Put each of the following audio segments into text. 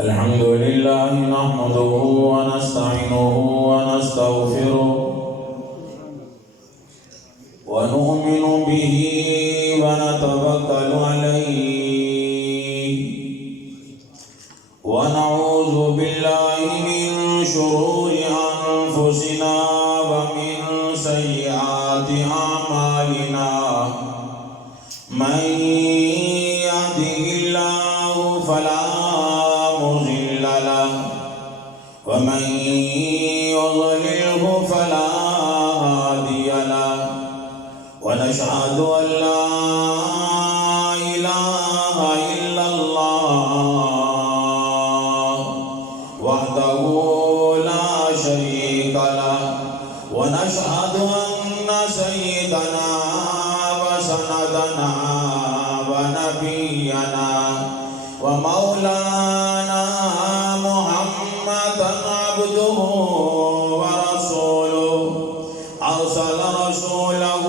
الحمد لله نحمده ونستعينه ونستغفره ونؤمن به ونتوكل عليه ونعوذ بالله من شرور أنفسنا ومن سيئات أعمالنا من يهده الله فلا مضل له ومن يضلله فلا هادي له ونشهد أن لا إله إلا الله وحده لا شريك له ونشهد أن سيدنا وسندنا ونبينا ومولانا محمدا عبده ورسوله أرسل رسوله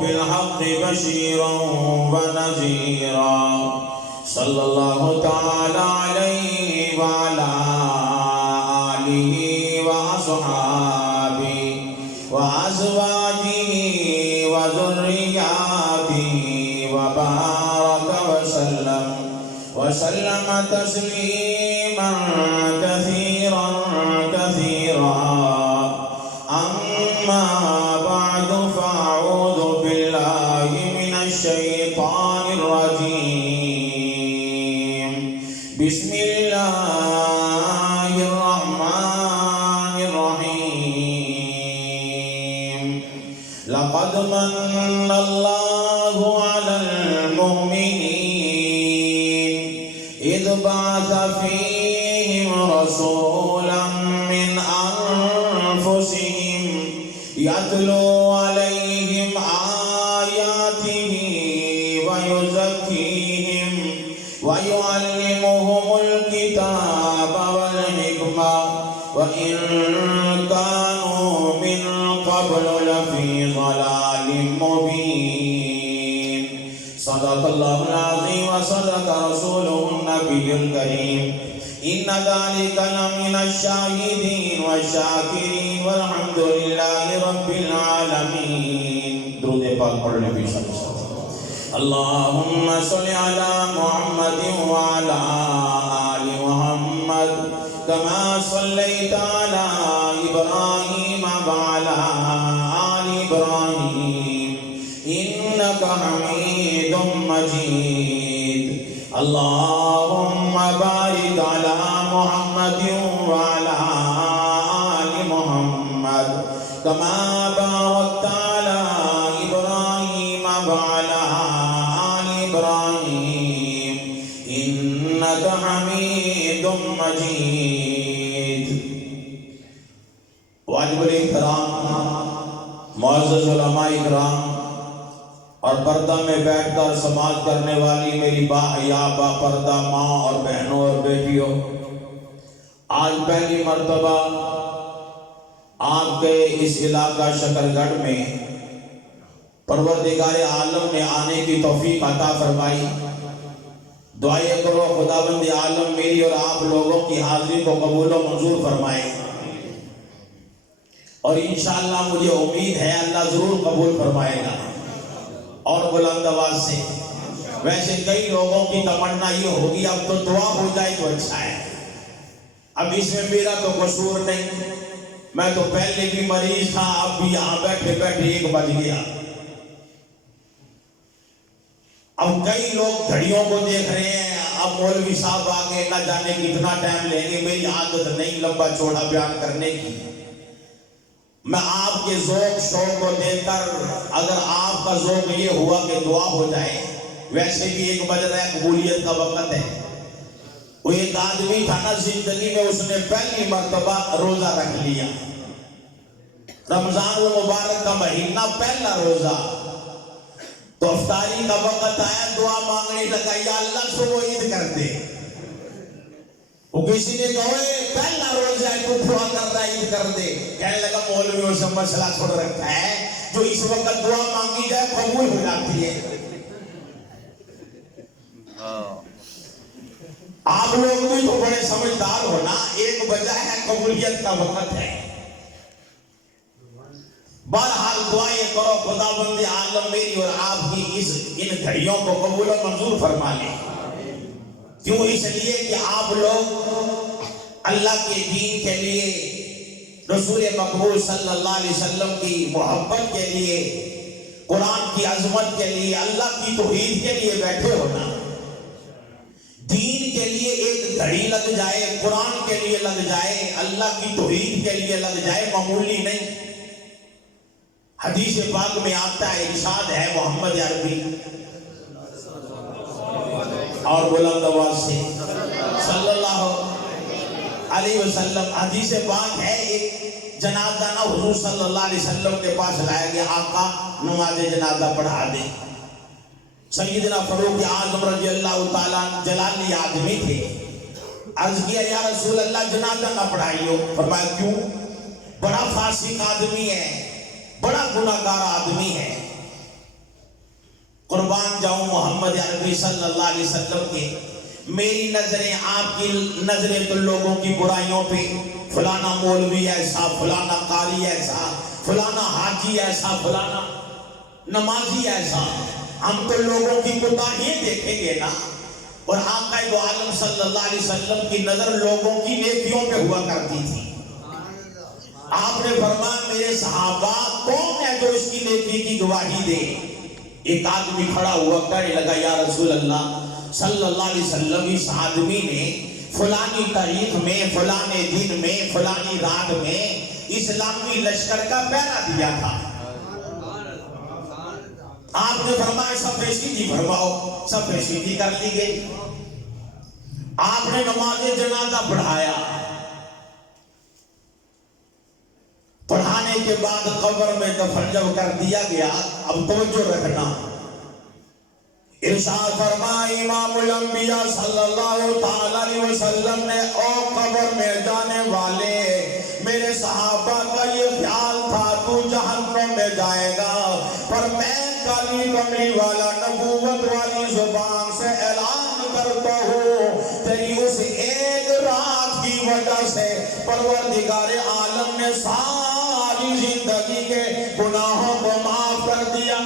بالحق بشيرا ونذيرا صلى الله تعالى عليه وعلى آله وأصحابه وأزواجه وذرياته وبارك وسلم تسليما كثيرا أما بعد فأعوذ بالله من الشيطان الرجيم بسم الله الرحمن الرحيم لقد من الله على المؤمنين إذ بعث فيهم رسولا من أنفسهم يتلو عليهم آياته ويزكيهم ويعلمهم الكتاب والحكمة وإن كانوا من قبل لفي ضلال مبين صدق الله العظيم وصدق رسوله النبي الكريم إن ذلك لمن الشاهدين والشاكرين والحمد لله رب العالمين درود پاک پڑھنے بھی شامل اللهم صل على محمد وعلى آل محمد كما صليت على إبراهيم وعلى آل إبراهيم إنك حميد مجيد اللهم بارك على محمد وعلى آل محمد كما باركت على إبراهيم وعلى آل إبراهيم إنك حميد مجيد واجب الاحترام معزز علماء اکرام اور پردہ میں بیٹھ کر سماعت کرنے والی میری باحیا با پردہ ماں اور بہنوں اور بیٹیوں، آج پہلی مرتبہ آپ کے اس علاقہ شکرگڑھ میں پروردگار عالم نے آنے کی توفیق عطا فرمائی۔ دعائیں کرو خداوند عالم میری اور آپ لوگوں کی حاضری کو قبول و منظور فرمائے، اور انشاءاللہ مجھے امید ہے اللہ ضرور قبول فرمائے گا اور بلند آواز سے۔ ویسے کئی لوگوں کی تمنا یہ ہوگی اب تو دعا ہو جائے تو اچھا ہے، اب اس میں میرا تو قصور نہیں، میں تو پہلے بھی مریض تھا، اب بھی یہاں بیٹھے بیٹھے 1 بج گیا۔ اب کئی لوگ گھڑیوں کو دیکھ رہے ہیں، اب مولوی صاحب آگے نہ جانے کتنا ٹائم لیں گے، میری عادت نہیں لمبا چوڑا بیان کرنے کی۔ میں آپ کے ذوق شوق کو دیکھ کر اگر آپ کا ذوق یہ ہوا کہ دعا ہو جائے، ویسے بھی 1 بج رہا ہے، قبولیت کا وقت ہے۔ وہ ایک آدمی تھا نا زندگی میں، اس نے پہلی مرتبہ روزہ رکھ لیا، رمضان المبارک کا مہینہ پہلا روزہ، تو افطاری کا وقت آیا، دعا مانگنے لگا یا اللہ صبح عید کر دے۔ وہ کسی نے کہا پہلا روزہ ہے تو دعا کر رہا ہے عید کر دے، کہنے لگا مولویوں سے مسئلہ چھوڑ رکھا ہے، جو اس وقت دعا مانگی جائے قبول ہو جاتی ہے۔ آپ لوگ بھی تو بڑے سمجھدار ہو نا، 1 بجا ہے، قبولیت کا وقت ہے۔ بہرحال دعائیں کرو خدا بند عالم میری اور آپ کی ان گھڑیوں کو قبول و منظور فرما لے۔ کیوں؟ اس لیے کہ آپ لوگ اللہ کے دین کے لیے، رسول مقبول صلی اللہ علیہ وسلم کی محبت کے لیے، قرآن کی عظمت کے لیے، اللہ کی توحید کے لیے بیٹھے ہونا۔ دین کے لیے ایک گھڑی لگ جائے، قرآن کے لیے لگ جائے، اللہ کی توحید کے لیے لگ جائے، معمولی نہیں۔ حدیث پاک میں آتا ہے، ارشاد ہے محمد عربی اور بلند آواز سے صلی اللہ علیہ وسلم، حدیث پاک ہے، ایک جنازہ نہ حضور صلی اللہ علیہ وسلم کے پاس لایا گیا، آقا نماز جنازہ پڑھا دیں۔ سیدنا فاروق اعظم رضی اللہ تعالیٰ جلالی آدمی تھے، عرض کیا یا رسول اللہ جنازہ نہ پڑھائیو۔ فرمایا کیوں؟ بڑا فاسق آدمی ہے، بڑا گناہگار آدمی ہے۔ قربان جاؤں محمد عربی صلی اللہ علیہ وسلم کے، میری نظریں آپ کی نظریں تو لوگوں کی برائیوں پہ، فلانا مولوی ایسا، فلانا قاری ایسا، فلانا حاجی ایسا، فلانا نمازی ایسا، ہم تو لوگوں کی کوتاہیاں دیکھیں گے نا۔ اور آقا دو عالم صلی اللہ علیہ وسلم کی نظر لوگوں کی نیکیوں پہ ہوا کرتی تھی۔ آپ نے فرمایا میرے صحابہ کون ہے جو اس کی نیکی کی گواہی دے؟ ایک آدمی کھڑا ہوا کہنے لگا یا رسول اللہ صلی اللہ علیہ وسلم، اس آدمی نے فلانی تاریخ میں، فلانے دن میں، فلانی رات میں اسلامی لشکر کا پہرا دیا تھا۔ آپ نے فرمایا صفحہ سیدھی فرماؤ، صفحہ سیدھی کر لی گئی۔ آپ نے نماز جنازہ پڑھایا، پڑھانے کے بعد قبر میں دفن جب کر دیا گیا، اب توجہ رکھنا، ارشاد فرمایا امام الانبیاء صلی اللہ تعالی علیہ وسلم نے او قبر میں جانے والے، میرے صحابہ کا یہ خیال تھا تو جہنم میں جائے گا، پر میں کالی کملی والا نبوت والی زبان سے اعلان کرتا ہوں تیری اس ایک رات کی وجہ سے پروردگار عالم نے ساری زندگی کے گناہوں کو معاف کر دیا۔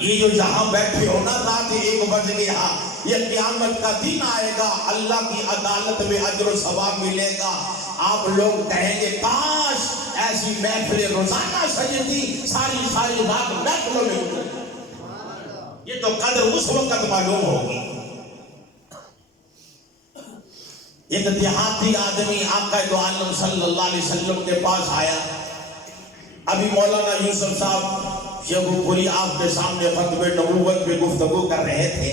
یہ جو یہاں بیٹھے ہو نا، رات 1 بج گیا، یہ قیامت کا دن آئے گا، اللہ کی عدالت میں اجر و ثواب ملے گا۔ آپ لوگ کہیں گے کاش ایسی محفلیں روزانہ سجتی، ساری رات محفلوں میں ہوتی، یہ تو قدر اس وقت معلوم ہوگی۔ ایک دیہاتی آدمی آقا دو عالم صلی اللہ علیہ وسلم کے پاس آیا، ابھی مولانا یوسف صاحب شیخو پوری آپ کے سامنے ختم نبوت پہ گفتگو کر رہے تھے،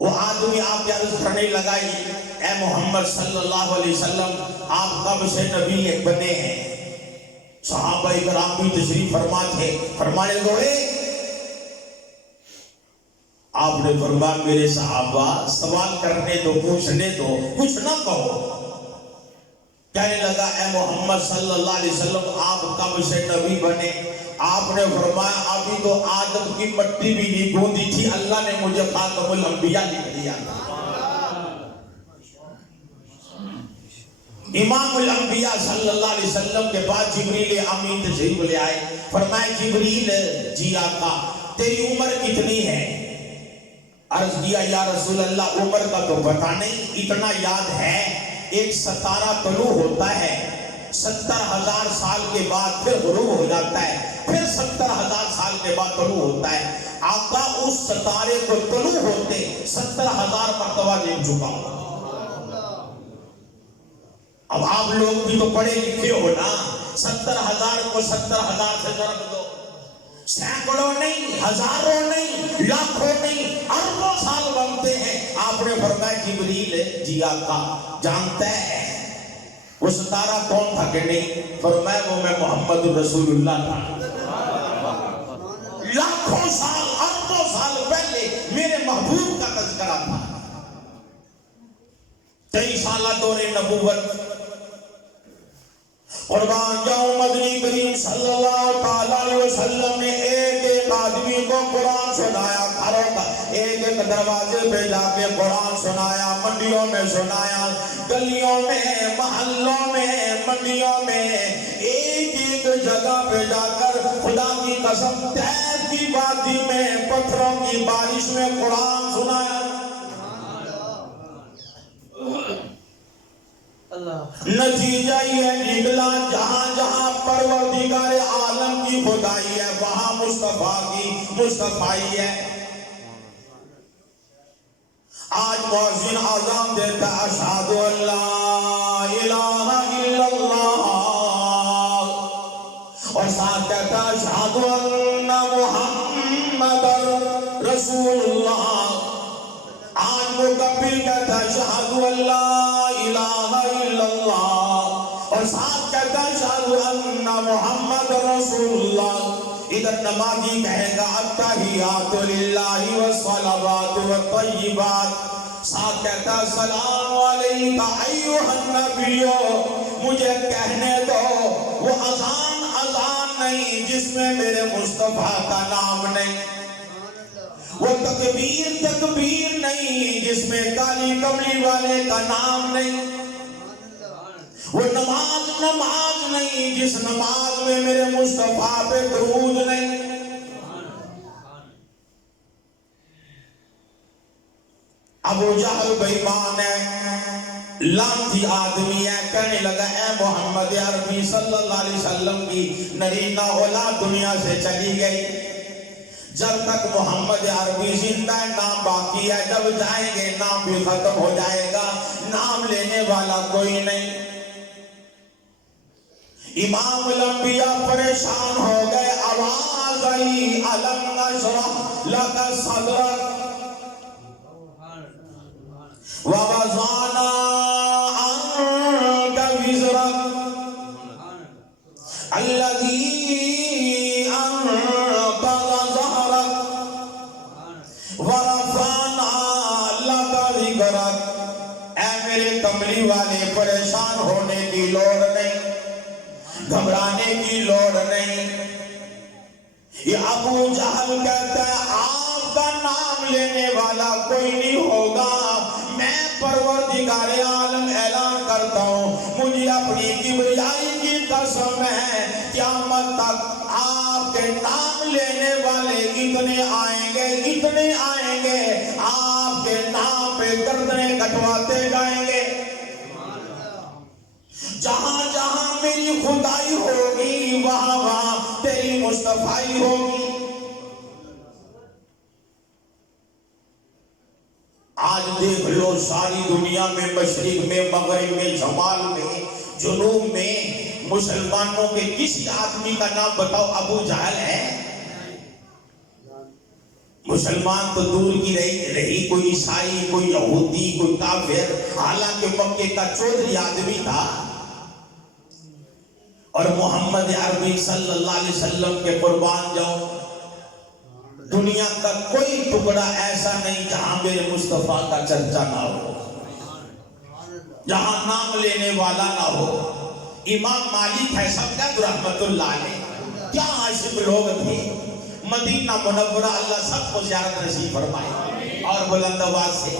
وہ آدمی آپ کے عرض کرنے لگا اے محمد صلی اللہ علیہ وسلم آپ کب سے نبی بنے ہیں؟ صحابہ کرام بھی تشریف فرما تھے، فرمانے لگے آپ نے فرمایا میرے صحابہ سوال کرنے دو، پوچھنے دو، کچھ نہ کہو۔ کہنے لگا اے محمد صلی اللہ علیہ وسلم آپ کب سے نبی بنے؟ آپ نے فرمایا ابھی تو آدم کی مٹی بھی نہیں گوندی تھی، اللہ نے مجھے خاتم الانبیاء لکھ دیا۔ امام الانبیاء صلی اللہ علیہ وسلم کے بعد جبریل امین تشریف لے آئے، فرمایا جبریل جی آقا تیری عمر کتنی ہے؟ عرض کیا یا رسول اللہ عمر کا تو پتہ نہیں، اتنا یاد ہے ایک ستارہ طلوع ہوتا ہے، 70,000 سال کے بعد پھر غروب ہو جاتا ہے، پھر 70,000 سال کے بعد طلوع ہوتا ہے۔ آقا اس ستارے کو طلوع ہوتے 70,000 مرتبہ دیکھ چکا ہوں۔ اب آپ لوگ بھی تو پڑھے لکھے ہو نا، 70,000 کو 70,000 سے ضرب دو، سینکڑوں نہیں، ہزاروں نہیں، لاکھوں نہیں، اربوں سال بنتے ہیں۔ آپ نے فرمایا جبریل جی آقا جانتا ہے وہ ستارہ کون تھا کہ نہیں؟ فرمایا وہ میں محمد رسول اللہ تھا، لاکھوں سال اربوں سال پہلے میرے محبوب کا تذکرہ تھا۔ 23 سالہ دور نبوت، قربان جاؤں مدنی کریم صلی اللہ تعالی علیہ وسلم نے ایک آدمی کو قرآن سنایا، ایک ایک دروازے پہ جا کے قرآن سنایا، منڈیوں میں سنایا، گلیوں میں، محلوں میں، منڈیوں میں، ایک ایک جگہ پہ جا کر خدا کی قسم طیف کی وادی میں پتھروں کی بارش میں قرآن سنایا۔ نتیجہ یہ نکلا جہاں جہاں پروردگار عالم کی خدائی ہے وہاں مصطفیٰ کی مصطفیٰ ہے۔ آج مؤذن اذان دیتا اشہد ان لا الہ الا اللہ اور ساتھ کہتا اشہد ان محمد رسول اللہ۔ آج مکبر کہتا اشہد ان لا الہ الا اللہ اور ساتھ کہتا اشہد ان محمد رسول اللہ۔ ادھر نمازی کہے گا التحیات للہ والصلوات والطیبات، ساتھ کہتا السلام علیکہ ایھا النبی۔ مجھے کہنے دو وہ اذان اذان نہیں جس میں میرے مصطفیٰ کا نام نہیں، وہ تکبیر تکبیر نہیں جس میں کالی کملی والے کا نام نہیں، وہ نماز نماز نہیں جس نماز میں میرے مصطفیٰ پہ درود نہیں۔ ابو جہل بے ایمان ہے، لعنتی آدمی ہے، کہنے لگا اے محمد عربی صلی اللہ علیہ وسلم کی نرینہ اولاد دنیا سے چلی گئی، جب تک محمد عربی زندہ ہے نام باقی ہے، جب جائیں گے نام بھی ختم ہو جائے گا، نام لینے والا کوئی نہیں۔ امام الانبیاء پریشان ہو گئے، آواز آئی الم نشرح لک صدرک ووضعنا عنک وزرک الذی انقض ظہرک ورفعنا لک ذکرک۔ اے میرے کملی والے پریشان ہونے کی لوڑ نہیں، گھبرانے کی لوڑ نہیں۔ یہ ابو جہل کہتا ہے آپ کا نام لینے والا کوئی نہیں ہوگا، میں پروردگار عالم اعلان کرتا ہوں مجھے اپنی کبریائی کی قسم ہے قیامت تک آپ کے نام لینے والے اتنے آئیں گے اتنے آئیں گے، آپ کے نام پہ گردنیں کٹواتے جائیں گے۔ جہاں جہاں میری خدائی ہوگی وہاں وہاں تیری مصطفیٰ ہوگی۔ آج دیکھ لو ساری دنیا میں، مشرق میں، مغرب میں، شمال میں، جنوب میں، مسلمانوں کے کسی آدمی کا نام بتاؤ ابو جہل ہے؟ مسلمان تو دور کی رہی، کوئی عیسائی، کوئی یہودی، کوئی کافر، حالانکہ مکے کا چودھری آدمی تھا۔ اور محمد عربی صلی اللہ علیہ وسلم کے قربان جاؤ، دنیا کا کوئی ٹکڑا ایسا نہیں جہاں میرے مصطفیٰ کا چرچا نہ ہو، جہاں نام لینے والا نہ ہو۔ امام مالک ہے سب رحمت اللہ علیہ، کیا عاشق لوگ تھے۔ مدینہ منورہ اللہ سب کو زیارت نصیب فرمائے اور بلند آواز سے۔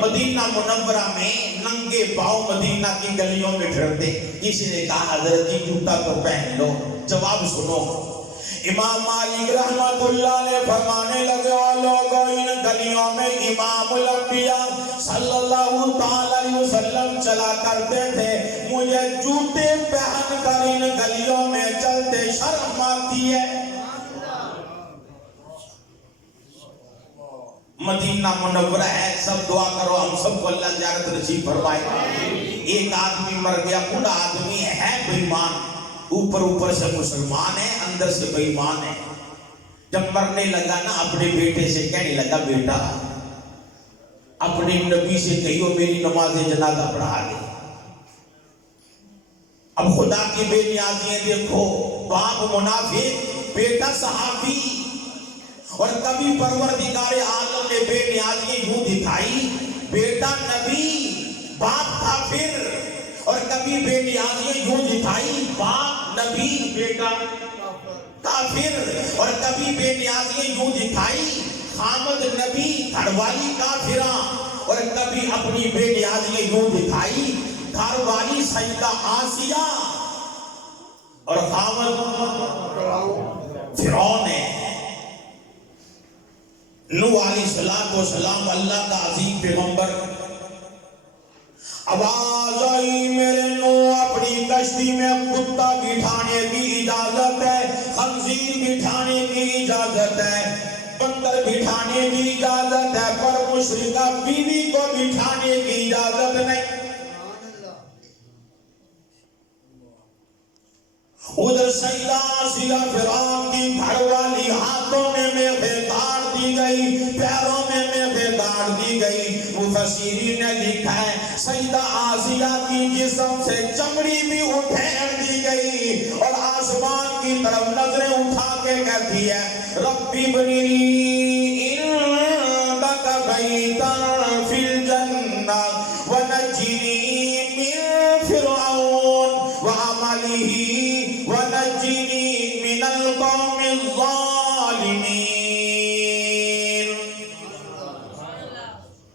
مدینہ منورہ میں ننگے پاؤں مدینہ کی گلیوں میں پھرتے، کسی نے کہا حضرت جی جوتا تو پہن لو، جواب سنو۔ امام مالک رحمت اللہ علیہ فرمانے لگے اور لوگوں ان گلیوں میں امام الانبیاء صلی اللہ تعالی علیہ وسلم چلا کرتے تھے، مجھے جوتے پہن کر ان گلیوں میں چلتے شرم آتی ہے۔ مدینہ منورہ ہے، سب دعا کرو ہم سب کو اللہ زیارت نصیب فرمائے۔ ایک آدمی مر گیا، بوڑھا آدمی ہے بے ایمان، اوپر سے مسلمان ہے اندر سے بے ایمان ہے۔ جب مرنے لگا نا اپنے بیٹے سے کہنے لگا بیٹا اپنے نبی سے کہیو میری نماز جنازہ پڑھا دے۔ اب خدا کی بے نیازیاں دیکھو، باپ منافق، بیٹا صحابی، اور کبھی پروردگار عالم نے بے نیازی یوں دکھائی، بیٹا نبی باپ کافر، اور کبھی بے نیازی یوں دکھائی، باپ نبی بیٹا کافر، اور کبھی بے نیازی یوں دکھائی، خامد نبی گھر والی کافرہ اور کبھی اپنی بے نیازی یوں دکھائی. گھر والی سیدہ آسیہ اور خاوند فرعون ہے. نوح علیہ السلام اللہ کا عظیم پیغمبر. آواز آئی میرے نوح اپنی کشتی میں کتا بٹھانے کی اجازت ہے, خنزیر بٹھانے کی اجازت ہے, بندر بٹھانے کی اجازت ہے, پر مشرکہ بیوی کو بٹھانے کی اجازت نہیں. ادھر سیدہ آسیہ فرعون کی گھر والی ہاتھوں میں میخیں گاڑ دی گئی, پیروں میں میخیں گاڑ دی گئی. مفسرین نے لکھا ہے سیدہ آسیہ کی جسم سے چمڑی بھی اٹھیر دی گئی اور آسمان کی طرف نظریں اٹھا کے کہتی ہے ربی بنی عندک بیتا فی الجنہ ونجنی من فرعون وعملہ ونجنی من القوم الظالمین.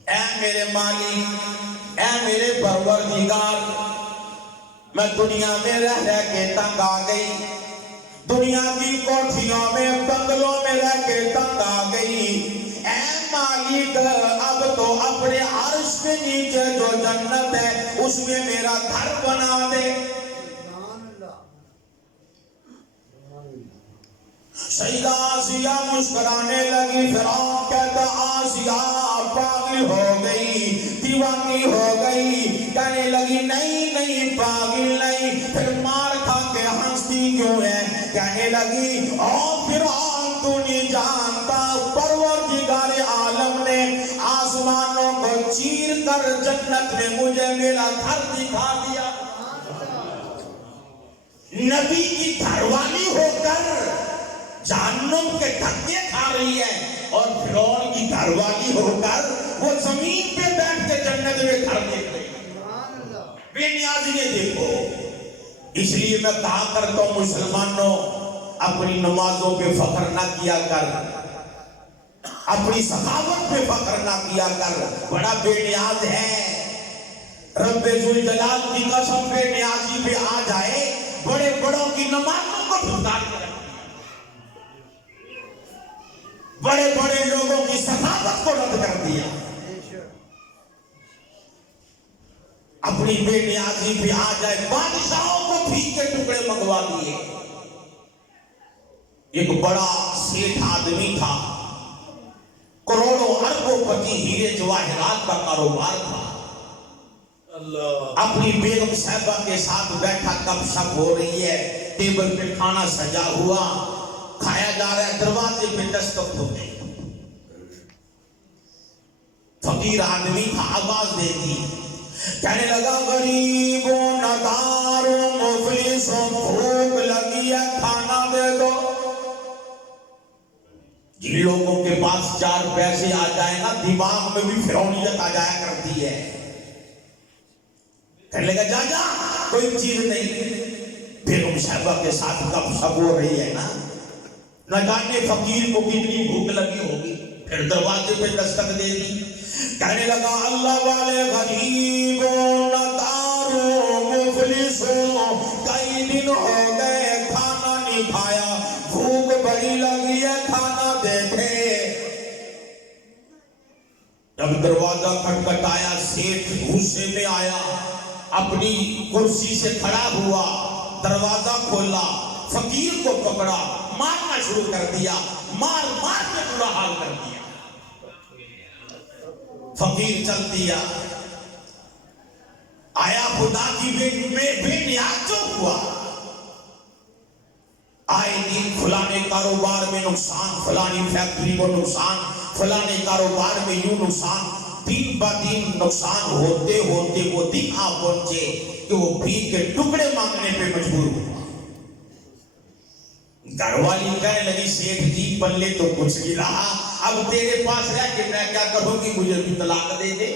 اے میرے مالک, اے میرے پروردگار, میں دنیا میں رہ کے تنگ آ گئی, دنیا کی کوٹھیوں میں بنگلوں میں رہ کے تنگ آ گئی. اے مالک اب تو اپنے عرش کے نیچے جو جنت ہے اس میں میرا گھر بنا دے. سیدہ آسیہ مسکرانے لگی. فرعون کہتا آسیہ پاگل ہو گئی, دیوانی ہو گئی. کہنے لگی نہیں نہیں پاگل نہیں. پھر مار کھا کے ہنستی کیوں ہے؟ کہنے لگی او فرعون تو نہیں جانتا پروردگار عالم نے آسمانوں کو چیر کر جنت میں مجھے میرا گھر دکھا دیا. نبی کی گھر والی ہو کر جہنم کے دھکے کھا رہی ہے اور فرعون کی گھر والی ہو کر وہ زمین پہ بیٹھ کے جنت میں گھر دیکھ رہی ہے. بے نیازی نے دیکھو. اس لیے میں کہا کرتا ہوں مسلمانوں اپنی نمازوں پہ فخر نہ کیا کر, اپنی سخاوت پہ فخر نہ کیا کر, بڑا بے نیاز ہے. رب ذوالجلال کی قسم بے نیازی پہ آ جائے بڑے بڑوں کی نمازوں کو بھگتا کر, بڑے بڑے لوگوں کی سخاوت کو رد کر دیا. اپنی بے نیازی پہ آ جائے بادشاہوں کو پھینک کے ٹکڑے منگوا دیے. ایک بڑا سیٹھ آدمی تھا, کروڑوں اربوں پتی ہیرے جواہرات کا کاروبار تھا. اپنی بیگم صاحبہ کے ساتھ بیٹھا گپ شپ ہو رہی ہے, ٹیبل پہ کھانا سجا ہوا کھایا جا رہا ہے, دروازے پہ دستک ہو گئی. فقیر آدمی تھا, آواز دے دی, کہنے لگا غریبوں نداروں مفلسوں بھوک لگی ہے کھانا دے دو. جن لوگوں کے پاس 4 پیسے آ جائے نا دماغ میں بھی فرعونیت آ جایا کرتی ہے. کہنے لگا جا جا کوئی چیز نہیں. بیگم صاحبہ کے ساتھ گپ شپ ہو رہی ہے نا, نہ جانے فقیر کو کتنی بھوک لگی ہوگی. پھر دروازے پہ دستک دے دی. کہنے لگا اللہ والے غریبوں نداروں مفلسوں کئی دن ہو گئے کھانا نہیں کھایا, بھوک بڑی لگی ہے کھانا دے دے. جب دروازہ کھٹکھٹایا سیٹھ غصے میں آیا, اپنی کرسی سے کھڑا ہوا, دروازہ کھولا, فقیر کو پکڑا, مارنا شروع کر دیا, مار مار کے برا حال کر دیا. فقیر چل دیا. آیا خدا کی بے نیاز جو ہوا, آئے دن فلانے کاروبار میں نقصان, فلانی فیکٹری کو نقصان, فلانے کاروبار میں یوں نقصان. دن با دن نقصان ہوتے ہوتے وہ دن آ پہنچے کہ وہ بھیک کے ٹکڑے مانگنے پہ مجبور ہوا. گھر والی کہنے لگی سیٹھ جی پلے تو کچھ نہیں رہا, اب تیرے پاس رہ کے میں کیا کروں گی, مجھے بھی طلاق دے دے.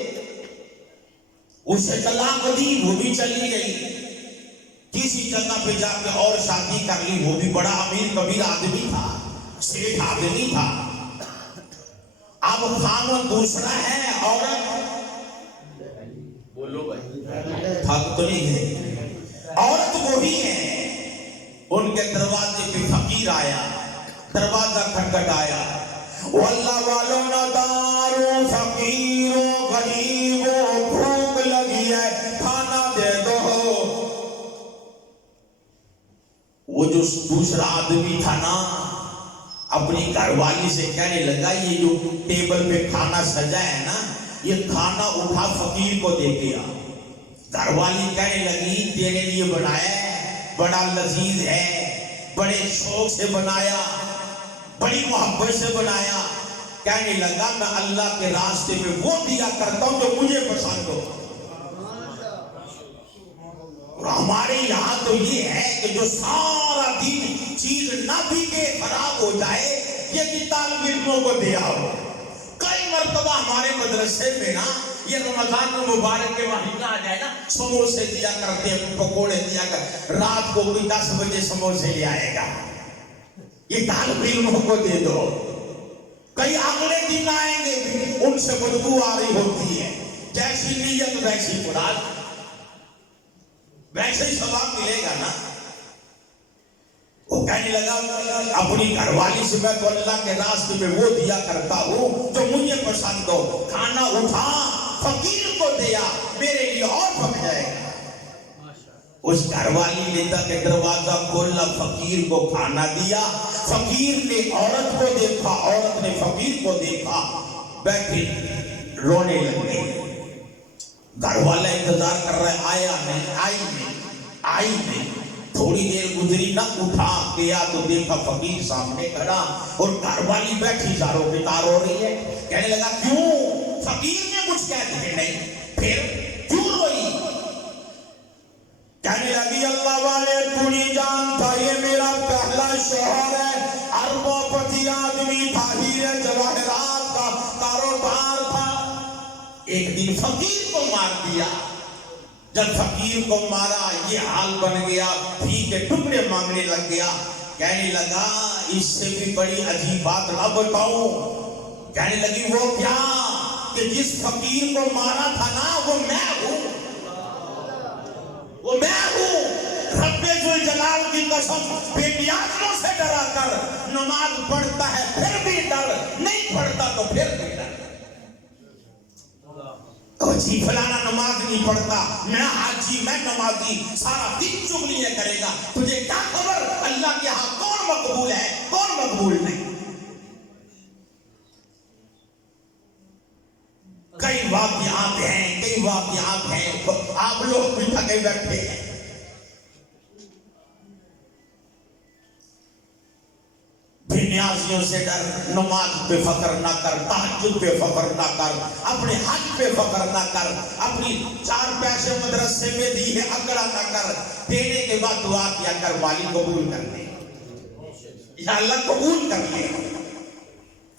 اسے طلاق دی, وہ بھی چلی گئی. کسی جگہ پہ جا کے اور شادی کر لی, وہ بھی بڑا امیر کبیر آدمی تھا, سیٹھ آدمی تھا. اب اب خامن دوسرا ہے، عورت بولو بھائی تھک تو نہیں ہے، عورت وہی ہے۔ ان کے دروازے پہ فقیر آیا، دروازہ کھٹکھٹایا، واللہ والوں نداروں فقیروں غریبوں بھوک لگی ہے کھانا دے دو۔ وہ جو دوسرا آدمی تھا نا اپنی گھر والی سے کہنے لگا یہ جو ٹیبل پہ کھانا سجا ہے نا یہ کھانا اٹھا فقیر کو دے دیا۔ گھر والی کہنے لگی تیرے لیے بنایا ہے، بڑا لذیذ ہے، بڑے شوق سے بنایا، بڑی محبت سے بنایا۔ کہنے لگا میں اللہ کے راستے میں وہ دیا کرتا ہوں جو مجھے پسند ہو۔ اور ہمارے یہاں تو یہ ہے کہ جو سارا دن چیز نہ بھی کے خراب ہو جائے یہ کہ طالب علموں کو دیا ہو۔ کئی مرتبہ ہمارے مدرسے میں نا یہ رمضان المبارک کے مہینہ آ جائے نا سموسے دیا کرتے ہیں، پکوڑے دیا کرتے، رات کو کوئی 10 بجے سموسے لے آئے گا، یہ طالب علموں کو دے دو۔ کئی اگلے دن آئیں گے بھی ان سے بدبو آ رہی ہوتی ہے، جیسی نیت ویسی مراد، ویسے ہی ثواب ملے گا نا۔ وہ کہنے لگا اپنی گھر والی سے میں تو اللہ کے راستے میں وہ دیا کرتا ہوں جو مجھے پسند ہو۔ کھانا اٹھا فقیر کو دیا، میرے لیے اور پک جائے گا۔ اس گھر والی نے تک دروازہ کھولا، فقیر کو کھانا دیا، فقیر نے عورت کو دیکھا، عورت نے فقیر کو دیکھا، بیٹھی رونے لگی۔ گھر والا انتظار کر رہا ہے، آیا نہیں، آئی نہیں۔ تھوڑی دیر گزری نہ، اٹھا گیا تو دیکھا فقیر سامنے کھڑا اور گھر والی بیٹھی زاروں پہ تار ہو رہی ہے۔ کہنے لگا کیوں؟ فقیر نے کچھ کہہ دیا نہیں، پھر کیوں روئی؟ کہنے لگی اللہ والے تو نہیں جانتا یہ میرا پہلا شوہر ہے، اربوں پتی آدمی تھا، ہیرے جواہرات کا کاروبار تھا، ایک دن فقیر کو مار دیا۔ جب فقیر کو مارا یہ حال بن گیا، بھی کے ٹکڑے مانگنے لگ گیا۔ کہنے لگا اس سے بھی بڑی عجیب بات نہ بتاؤں۔ کہنے لگی وہ کیا؟ کہ جس فقیر کو مارا تھا نا وہ میں ہوں، وہ میں ہوں۔ رب ذوالجلال کی قسم، بے نیازوں سے ڈرا کر نماز پڑھتا ہے پھر بھی ڈر، نہیں پڑھتا تو پھر بھی ڈر۔ جی فلانا نماز نہیں پڑھتا، میں حاجی، میں نمازی، سارا دن چغلیاں کرے گا، تجھے کیا خبر اللہ کے ہاں کون مقبول ہے کون مقبول نہیں۔ کئی واقعات ہیں، کئی واقعات ہیں، آپ لوگ بھی تھکے بیٹھے ہیں۔ بے نیازیوں سے ڈر، نماز پہ فخر نہ کر، تہجد پہ فخر نہ کر، اپنے حج پہ فخر نہ کر، اپنی 4 پیسے مدرسے میں دی ہے اکڑا نہ کر، دینے کے بعد دعا کیا کر مالی قبول کر لے، یا اللہ قبول کر لے،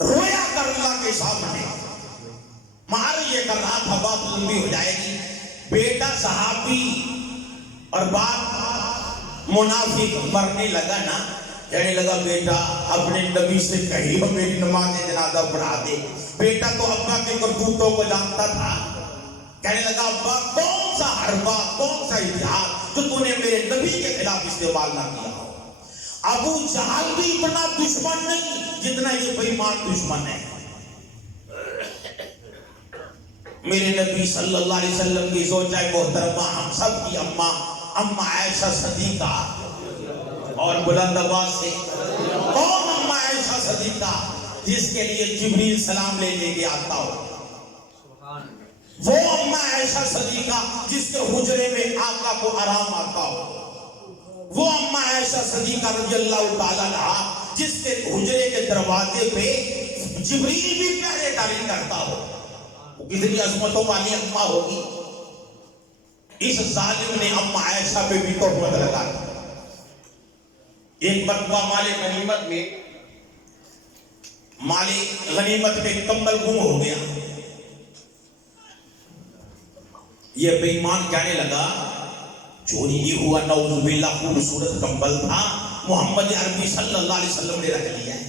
رویا کر اللہ کے سامنے۔ مار یہ کر رہا تھا، بات لمبی ہو جائے گی۔ بیٹا صحابی اور باپ منافق مرنے لگا نا، کہنے لگا بیٹا اپنے نبی سے کہی ہو میری نماز جنازہ پڑھا دے۔ بیٹا تو ابا کے کرتوتوں کو جانتا تھا، کہنے لگا ابا کون سا حربہ، کون سا اتحاد جو تو نے میرے نبی کے خلاف استعمال نہ کیا ہو۔ ابو جہل بھی اتنا دشمن نہیں جتنا یہ بے ایمان دشمن ہے۔ میرے نبی صلی اللہ علیہ وسلم کی زوجہ محترمہ، ہم سب کی اماں عائشہ صدیقہ، اور بلند آواز سے کون اماں عائشہ صدیقہ جس کے لیے جبریل سلام لے کے آتا ہو؟ وہ اماں عائشہ صدیقہ جس کے حجرے میں آقا کو آرام آتا ہو، وہ اماں عائشہ صدیقہ رضی اللہ تعالیٰ عنہا جس کے حجرے کے دروازے پہ جبریل بھی پہرے داری کرتا ہو۔ کتنی عظمتوں والی اماں ہوگی۔ اس ظالم نے اماں عائشہ پہ بھی تہمت لگا دی۔ ایک مرتبہ مال غنیمت میں کمبل گم ہو گیا۔ یہ بے ایمان کہنے لگا چوری ہی ہوا، نعوذ باللہ، خوبصورت کمبل تھا، محمد عربی صلی اللہ علیہ وسلم نے رکھ لیا ہے۔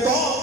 2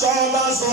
1400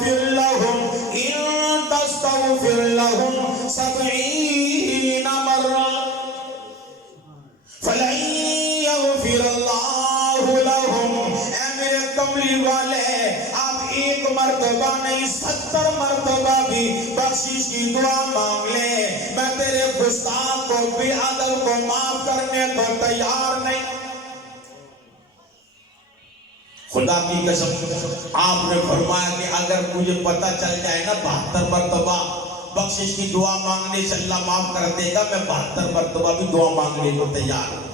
تستغفر لهم ان تستغفر لهم 70 مرة فلن يغفر اللہ لهم۔ اے میرے کملی والے، آپ ایک مرتبہ نہیں 70 مرتبہ بھی بخشش کی دعا مانگ لے، میں تیرے گستاخ کو بے ادب کو معاف کرنے کو تیار نہیں۔ خدا کی قسم آپ نے فرمایا کہ اگر مجھے پتہ چل جائے نا 72 مرتبہ بخشش کی دعا مانگنے سے اللہ معاف کر دے گا، میں 72 مرتبہ بھی دعا مانگنے کو تیار ہوں۔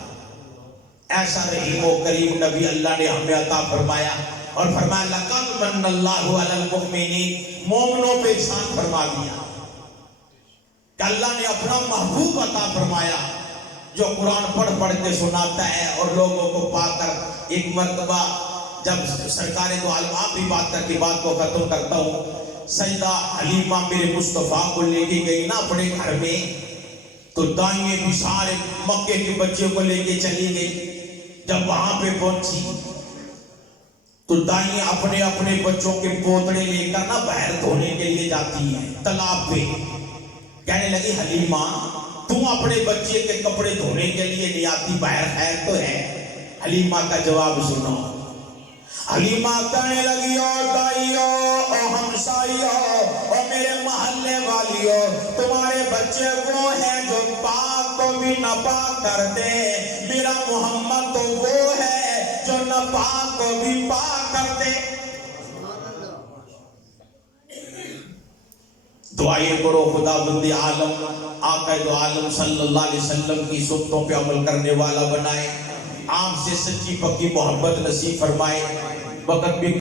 ایسا رحیم و کریم نبی اللہ نے ہمیں عطا فرمایا، اور فرمایا لقد من اللہ علی المؤمنین، مومنوں پہ احسان فرما دیا کہ اللہ نے اپنا محبوب عطا فرمایا جو قرآن پڑھ پڑھ کے سناتا ہے اور لوگوں کو پا کر۔ ایک مرتبہ جب سرکار دو عالم، آپ بھی بات کر کے بات کو ختم کرتا ہوں، سیدہ حلیمہ میرے مصطفیٰ کو لے کے گئی نا اپنے گھر میں، تو دائیں بھی سارے مکے کے بچوں کو لے کے چلی گئی۔ جب وہاں پہ پہنچی تو دائیں اپنے اپنے بچوں کے پوتڑے لے کر نا باہر دھونے کے لیے جاتی ہے تالاب پہ۔ کہنے لگی حلیمہ تم اپنے بچے کے کپڑے دھونے کے لیے نہیں آتی، باہر خیر تو ہے؟ حلیمہ کا جواب سنو۔ حلیمہ کہنے لگی او دائیو او ہمسائیو او میرے محلے والیو، تمہارے بچے وہ ہیں جو پاک کو بھی ناپاک کر دے، میرا محمد تو وہ ہے جو ناپاک کو بھی پاک کر دے۔ دعائیں کرو خدا بندی عالم آقا دو عالم صلی اللہ علیہ وسلم کی سنتوں پہ عمل کرنے والا بنائے، آپ سے سچی پکی محبت نصیب فرمائے۔ وقت بھی